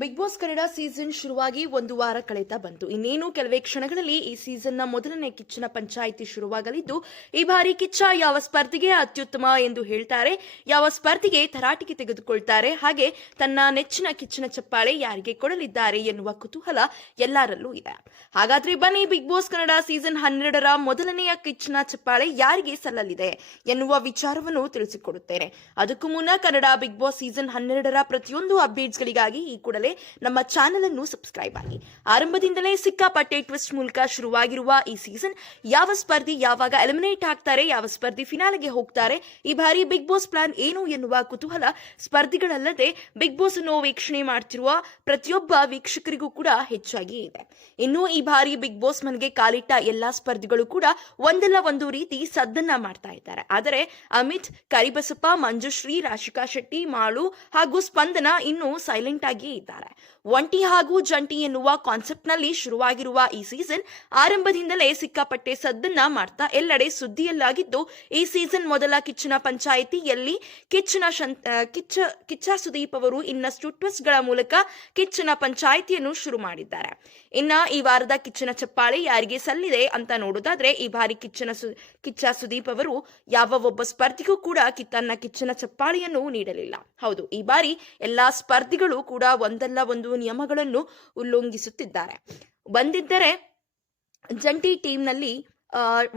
Big boss Kannada season ಶುರುವಾಗಿ ಒಂದು ವಾರ ಕಳೆತಾ ಬಂತು. ಇನ್ನೇನು ಕೆಲವೇ ಕ್ಷಣಗಳಲ್ಲಿ ಈ ಸೀಸನ್ನ ಮೊದಲನೇ ಕಿಚ್ಚನ ಪಂಚಾಯಿತಿ ಶುರುವಾಗಲಿದ್ದು, ಈ ಬಾರಿ ಕಿಚ್ಚ ಯಾವ ಸ್ಪರ್ಧೆಗೆ ಅತ್ಯುತ್ತಮ ಎಂದು ಹೇಳ್ತಾರೆ, ಯಾವ ಸ್ಪರ್ಧೆಗೆ ತರಾಟಿಗೆ ತೆಗೆದುಕೊಳ್ತಾರೆ, ಹಾಗೆ ತನ್ನ ನೆಚ್ಚಿನ ಕಿಚ್ಚನ ಚಪ್ಪಾಳೆ ಯಾರಿಗೆ ಕೊಡಲಿದ್ದಾರೆ ಎನ್ನುವ ಕುತೂಹಲ ಎಲ್ಲರಲ್ಲೂ ಇದೆ. ಹಾಗಾದ್ರೆ ಬನ್ನಿ ಬಿಗ್ ಬಾಸ್ ಕನ್ನಡ ಸೀಸನ್ ಹನ್ನೆರಡರ ಮೊದಲನೆಯ ಕಿಚ್ಚನ ಚಪ್ಪಾಳೆ ಯಾರಿಗೆ ಸಲ್ಲಲಿದೆ ಎನ್ನುವ ವಿಚಾರವನ್ನು ತಿಳಿಸಿಕೊಡುತ್ತೇನೆ. ಅದಕ್ಕೂ ಮುನ್ನ ಕನ್ನಡ ಬಿಗ್ ಬಾಸ್ ಸೀಸನ್ ಹನ್ನೆರಡರ ಪ್ರತಿಯೊಂದು ಅಪ್ಡೇಟ್ಸ್ಗಳಿಗಾಗಿ ಈ ಕೂಡಲೇ ನಮ್ಮ ಚಾನೆಲ್ ಅನ್ನು ಸಬ್ಸ್ಕ್ರೈಬ್ ಆಗಿ. ಆರಂಭದಿಂದಲೇ ಸಿಕ್ಕಾಪಟ್ಟೆ ಟ್ವಿಸ್ಟ್ ಮೂಲಕ ಶುರುವಾಗಿರುವ ಈ ಸೀಸನ್ ಯಾವ ಸ್ಪರ್ಧಿ ಯಾವಾಗ ಎಲಿಮಿನೇಟ್ ಆಗ್ತಾರೆ, ಯಾವ ಸ್ಪರ್ಧಿ ಫಿನಾಲೆಗೆ ಹೋಗ್ತಾರೆ, ಈ ಬಾರಿ ಬಿಗ್ ಬಾಸ್ ಪ್ಲಾನ್ ಏನು ಎನ್ನುವ ಕುತೂಹಲ ಸ್ಪರ್ಧಿಗಳಲ್ಲದೆ ಬಿಗ್ ಬಾಸ್ ಅನ್ನು ವೀಕ್ಷಣೆ ಮಾಡ್ತಿರುವ ಪ್ರತಿಯೊಬ್ಬ ವೀಕ್ಷಕರಿಗೂ ಕೂಡ ಹೆಚ್ಚಾಗಿ ಇದೆ. ಇನ್ನು ಈ ಬಾರಿ ಬಿಗ್ ಬಾಸ್ ಮನೆಗೆ ಕಾಲಿಟ್ಟ ಎಲ್ಲಾ ಸ್ಪರ್ಧಿಗಳು ಕೂಡ ಒಂದಲ್ಲ ಒಂದು ರೀತಿ ಸದ್ದನ್ನ ಮಾಡ್ತಾ ಇದ್ದಾರೆ. ಆದರೆ ಅಮಿತ್, ಕರಿಬಸಪ್ಪ, ಮಂಜುಶ್ರೀ, ರಾಶಿಕಾ ಶೆಟ್ಟಿ, ಮಾಳು ಹಾಗೂ ಸ್ಪಂದನ ಇನ್ನೂ ಸೈಲೆಂಟ್ ಆಗಿ ಇದ್ದಾರೆ. ಒಂಟಿ ಹಾಗೂ ಜಂಟಿ ಎನ್ನುವ ಕಾನ್ಸೆಪ್ಟ್ನಲ್ಲಿ ಶುರುವಾಗಿರುವ ಈ ಸೀಸನ್ ಆರಂಭದಿಂದಲೇ ಸಿಕ್ಕಾಪಟ್ಟೆ ಸದ್ದನ್ನ ಮಾಡ್ತಾ ಎಲ್ಲೆಡೆ ಸುದ್ದಿಯಲ್ಲಾಗಿದ್ದು, ಈ ಸೀಸನ್ ಮೊದಲ ಕಿಚ್ಚನ ಪಂಚಾಯಿತಿಯಲ್ಲಿ ಕಿಚ್ಚನ ಕಿಚ್ಚ ಕಿಚ್ಚ ಸುದೀಪ್ ಅವರು ಇನ್ನಷ್ಟು ಟ್ವಿಸ್ಟ್ಗಳ ಮೂಲಕ ಕಿಚ್ಚನ ಪಂಚಾಯಿತಿಯನ್ನು ಶುರು ಮಾಡಿದ್ದಾರೆ. ಇನ್ನ ಈ ವಾರದ ಕಿಚ್ಚನ ಚಪ್ಪಾಳೆ ಯಾರಿಗೆ ಸಲ್ಲಿದೆ ಅಂತ ನೋಡೋದಾದ್ರೆ, ಈ ಬಾರಿ ಕಿಚ್ಚನ ಕಿಚ್ಚ ಸುದೀಪ್ ಅವರು ಯಾವ ಒಬ್ಬ ಸ್ಪರ್ಧಿಗೂ ಕೂಡ ತನ್ನ ಕಿಚ್ಚನ ಚಪ್ಪಾಳೆಯನ್ನು ನೀಡಲಿಲ್ಲ. ಹೌದು, ಈ ಬಾರಿ ಎಲ್ಲಾ ಸ್ಪರ್ಧಿಗಳು ಕೂಡ ಒಂದಲ್ಲ ಒಂದು ನಿಯಮಗಳನ್ನು ಉಲ್ಲಂಘಿಸುತ್ತಿದ್ದಾರೆ. ಬಂದಿದ್ದರೆ ಜಂಟಿ ಟೀಮ್ನಲ್ಲಿ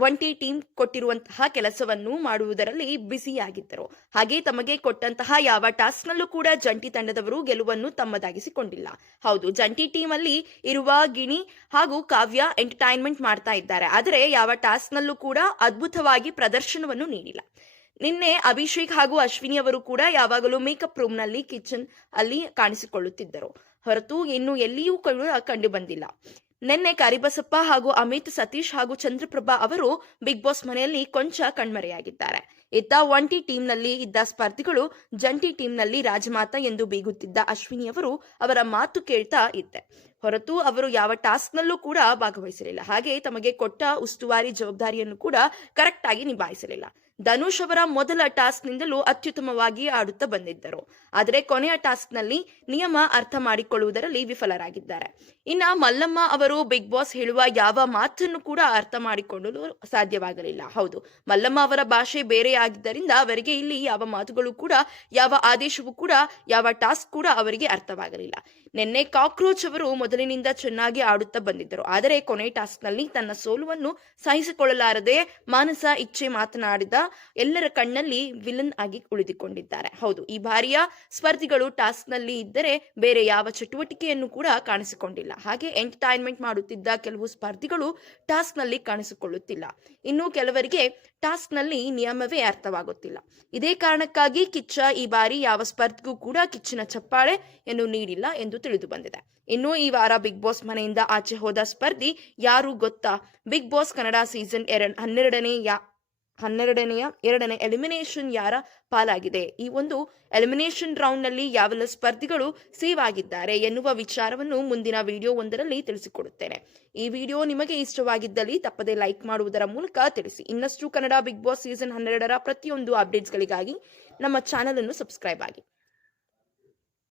ಒಂಟಿ ಟೀಮ್ ಕೊಟ್ಟಿರುವಂತಹ ಕೆಲಸವನ್ನು ಮಾಡುವುದರಲ್ಲಿ ಬ್ಯುಸಿಯಾಗಿದ್ದರು. ಹಾಗೆ ತಮಗೆ ಕೊಟ್ಟಂತಹ ಯಾವ ಟಾಸ್ಕ್ನಲ್ಲೂ ಕೂಡ ಜಂಟಿ ತಂಡದವರು ಗೆಲುವನ್ನು ತಮ್ಮದಾಗಿಸಿಕೊಂಡಿಲ್ಲ. ಹೌದು, ಜಂಟಿ ಟೀಮ್ ಅಲ್ಲಿ ಇರುವ ಗಿಣಿ ಹಾಗೂ ಕಾವ್ಯ ಎಂಟರ್ಟೈನ್ಮೆಂಟ್ ಮಾಡ್ತಾ ಇದ್ದಾರೆ. ಆದರೆ ಯಾವ ಟಾಸ್ಕ್ನಲ್ಲೂ ಕೂಡ ಅದ್ಭುತವಾಗಿ ಪ್ರದರ್ಶನವನ್ನು ನೀಡಿಲ್ಲ. ನಿನ್ನೆ ಅಭಿಷೇಕ್ ಹಾಗೂ ಅಶ್ವಿನಿ ಅವರು ಕೂಡ ಯಾವಾಗಲೂ ಮೇಕಪ್ ರೂಮ್ನಲ್ಲಿ ಕಿಚನ್ ಅಲ್ಲಿ ಕಾಣಿಸಿಕೊಳ್ಳುತ್ತಿದ್ದರು. ಹೊರತು ಇನ್ನು ಎಲ್ಲಿಯೂ ಕೂಡ ಕಂಡು ಬಂದಿಲ್ಲ. ನಿನ್ನೆ ಕರಿಬಸಪ್ಪ ಹಾಗೂ ಅಮಿತ್ ಸತೀಶ್ ಹಾಗೂ ಚಂದ್ರಪ್ರಭಾ ಅವರು ಬಿಗ್ ಬಾಸ್ ಮನೆಯಲ್ಲಿ ಕೊಂಚ ಕಣ್ಮರೆಯಾಗಿದ್ದಾರೆ. ಇತ್ತ ಒಂಟಿ ಟೀಮ್ನಲ್ಲಿ ಇದ್ದ ಸ್ಪರ್ಧಿಗಳು ಜಂಟಿ ಟೀಮ್ನಲ್ಲಿ ರಾಜಮಾತ ಎಂದು ಬೀಗುತ್ತಿದ್ದ ಅಶ್ವಿನಿ ಅವರು ಅವರ ಮಾತು ಕೇಳ್ತಾ ಇದ್ದೆ. ಹೊರತು ಅವರು ಯಾವ ಟಾಸ್ಕ್ನಲ್ಲೂ ಕೂಡ ಭಾಗವಹಿಸಲಿಲ್ಲ. ಹಾಗೆ ತಮಗೆ ಕೊಟ್ಟ ಉಸ್ತುವಾರಿ ಜವಾಬ್ದಾರಿಯನ್ನು ಕೂಡ ಕರೆಕ್ಟ್ ಆಗಿ ನಿಭಾಯಿಸಲಿಲ್ಲ. ಧನುಷ್ ಅವರ ಮೊದಲ ಟಾಸ್ಕ್ನಿಂದಲೂ ಅತ್ಯುತ್ತಮವಾಗಿ ಆಡುತ್ತಾ ಬಂದಿದ್ದರು. ಆದರೆ ಕೊನೆಯ ಟಾಸ್ಕ್ನಲ್ಲಿ ನಿಯಮ ಅರ್ಥ ಮಾಡಿಕೊಳ್ಳುವುದರಲ್ಲಿ ವಿಫಲರಾಗಿದ್ದಾರೆ. ಇನ್ನ ಮಲ್ಲಮ್ಮ ಅವರು ಬಿಗ್ ಬಾಸ್ ಹೇಳುವ ಯಾವ ಮಾತನ್ನು ಕೂಡ ಅರ್ಥ ಮಾಡಿಕೊಳ್ಳಲು ಸಾಧ್ಯವಾಗಲಿಲ್ಲ. ಹೌದು, ಮಲ್ಲಮ್ಮ ಅವರ ಭಾಷೆ ಬೇರೆ ಆಗಿದ್ದರಿಂದ ಅವರಿಗೆ ಇಲ್ಲಿ ಯಾವ ಮಾತುಗಳು ಕೂಡ, ಯಾವ ಆದೇಶವೂ ಕೂಡ, ಯಾವ ಟಾಸ್ಕ್ ಕೂಡ ಅವರಿಗೆ ಅರ್ಥವಾಗಲಿಲ್ಲ. ನಿನ್ನೆ ಕಾಕ್ರೋಚ್ ಅವರು ಮೊದಲಿನಿಂದ ಚೆನ್ನಾಗಿ ಆಡುತ್ತಾ ಬಂದಿದ್ದರು. ಆದರೆ ಕೊನೆ ಟಾಸ್ಕ್ನಲ್ಲಿ ತನ್ನ ಸೋಲುವನ್ನು ಸಹಿಸಿಕೊಳ್ಳಲಾರದೆ ಮಾನಸ ಇಚ್ಛೆ ಮಾತನಾಡಿದ ಎಲ್ಲರ ಕಣ್ಣಲ್ಲಿ ವಿಲನ್ ಆಗಿ ಉಳಿದುಕೊಂಡಿದ್ದಾರೆ. ಹೌದು, ಈ ಬಾರಿಯ ಸ್ಪರ್ಧಿಗಳು ಟಾಸ್ಕ್ನಲ್ಲಿ ಇದ್ದರೆ ಬೇರೆ ಯಾವ ಚಟುವಟಿಕೆಯನ್ನು ಕೂಡ ಕಾಣಿಸಿಕೊಂಡಿಲ್ಲ. ಹಾಗೆ ಎಂಟರ್ಟೈನ್ಮೆಂಟ್ ಮಾಡುತ್ತಿದ್ದ ಕೆಲವು ಸ್ಪರ್ಧಿಗಳು ಟಾಸ್ಕ್ನಲ್ಲಿ ಕಾಣಿಸಿಕೊಳ್ಳುತ್ತಿಲ್ಲ. ಇನ್ನು ಕೆಲವರಿಗೆ ಟಾಸ್ಕ್ನಲ್ಲಿ ನಿಯಮವೇ ಅರ್ಥವಾಗುತ್ತಿಲ್ಲ. ಇದೇ ಕಾರಣಕ್ಕಾಗಿ ಕಿಚ್ಚ ಈ ಬಾರಿ ಯಾವ ಸ್ಪರ್ಧಿಗೂ ಕೂಡ ಕಿಚ್ಚಿನ ಚಪ್ಪಾಳೆ ಎಂದು ನೀಡಿಲ್ಲ ಎಂದು ತಿಳಿದು ಬಂದಿದೆ. ಇನ್ನು ಈ ವಾರ ಬಿಗ್ ಬಾಸ್ ಮನೆಯಿಂದ ಆಚೆ ಹೋದ ಸ್ಪರ್ಧಿ ಯಾರು ಗೊತ್ತಾ? ಬಿಗ್ ಬಾಸ್ ಕನ್ನಡ ಸೀಸನ್ ಎರಡ್ ಹನ್ನೆರಡನೇ ಯಾ ಹನ್ನೆರಡನೆಯ, ಎರಡನೇ ಎಲಿಮಿನೇಷನ್ ಯಾರ ಪಾಲಾಗಿದೆ? ಈ ಒಂದು ಎಲಿಮಿನೇಷನ್ ರೌಂಡ್ನಲ್ಲಿ ಯಾವೆಲ್ಲ ಸ್ಪರ್ಧಿಗಳು ಸೇವ್ ಆಗಿದ್ದಾರೆ ಎನ್ನುವ ವಿಚಾರವನ್ನು ಮುಂದಿನ ವಿಡಿಯೋ ಒಂದರಲ್ಲಿ ತಿಳಿಸಿಕೊಡುತ್ತೇನೆ. ಈ ವಿಡಿಯೋ ನಿಮಗೆ ಇಷ್ಟವಾಗಿದ್ದಲ್ಲಿ ತಪ್ಪದೆ ಲೈಕ್ ಮಾಡುವುದರ ಮೂಲಕ ತಿಳಿಸಿ. ಇನ್ನಷ್ಟು ಕನ್ನಡ ಬಿಗ್ ಬಾಸ್ ಸೀಸನ್ ಹನ್ನೆರಡರ ಪ್ರತಿಯೊಂದು ಅಪ್ಡೇಟ್ಸ್ಗಳಿಗಾಗಿ ನಮ್ಮ ಚಾನಲ್ ಅನ್ನು ಸಬ್ಸ್ಕ್ರೈಬ್ ಆಗಿ.